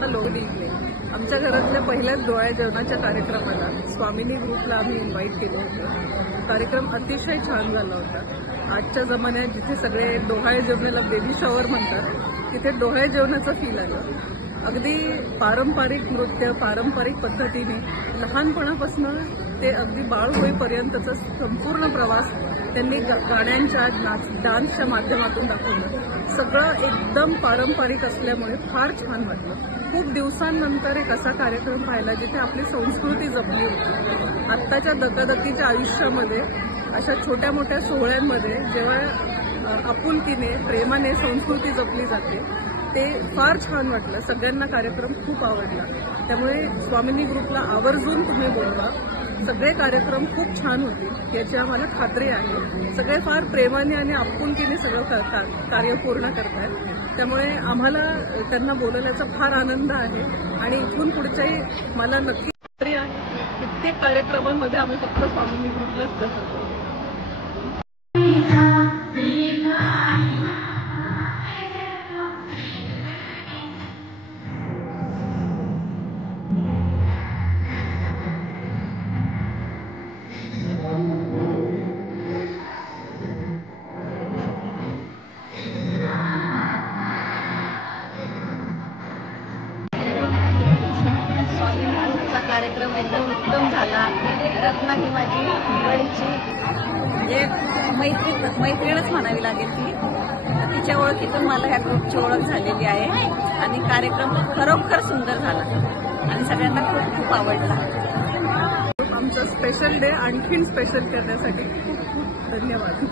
Hello, good evening. आमच्या घरातल्या पहिल्याच डोहाळे जेवणाच्या कार्यक्रमाला स्वामिनी ग्रुपला आम्ही इन्व्हाइट केलं होतं. कार्यक्रम अतिशय छान झाला होता. आजच्या जमान्यात जिथे सगळे डोहाळे जेवणाला बेबी शॉवर म्हणतात, तिथे डोहाळे जेवणाचं फील आलं. अगदी पारंपरिक नृत्य, पारंपरिक पद्धतीने लहानपणापासून ते अगदी बाळ होईपर्यंतचा संपूर्ण प्रवास त्यांनी गाण्यांच्या, डान्सच्या माध्यमातून दाखवलं. सगळं एकदम पारंपरिक असल्यामुळे फार छान वाटलं. खूप दिवसांनंतर एक असा कार्यक्रम पाहिला जिथे आपली संस्कृती जपली होती. आत्ताच्या दगदगीच्या आयुष्यामध्ये अशा छोट्या मोठ्या सोहळ्यांमध्ये जेव्हा आपुलकीने, प्रेमाने संस्कृती जपली जाते, ते फार छान वाटलं. सगळ्यांना कार्यक्रम खूप आवडला. त्यामुळे स्वामिनी ग्रुपला आवर्जून तुम्ही बोलवा. सगळे कार्यक्रम खूप छान होतील याची आम्हाला खात्री आहे. सगळे फार प्रेमाने आणि आपुलकीने सगळं कार्य पूर्ण करतात. त्यामुळे आम्हाला त्यांना बोलवण्याचा फार आनंद आहे आणि इथून पुढच्याही मला नक्की खात्री आहे कित्येक कार्यक्रमांमध्ये आम्ही फक्त स्वामिनी ग्रुपलाच जातो. स्वामिनीचा कार्यक्रम एकदम उत्तम झाला. रत्ना ही माझी दिवाळीची म्हणजे मैत्रीणच म्हणावी लागेल. तिच्या ओळखीतून मला ह्या ग्रुपची ओळख झालेली आहे आणि कार्यक्रम खरोखर सुंदर झाला आणि सगळ्यांना खूप खूप आवडला. आमचं स्पेशल डे आणखीन स्पेशल करण्यासाठी खूप खूप धन्यवाद.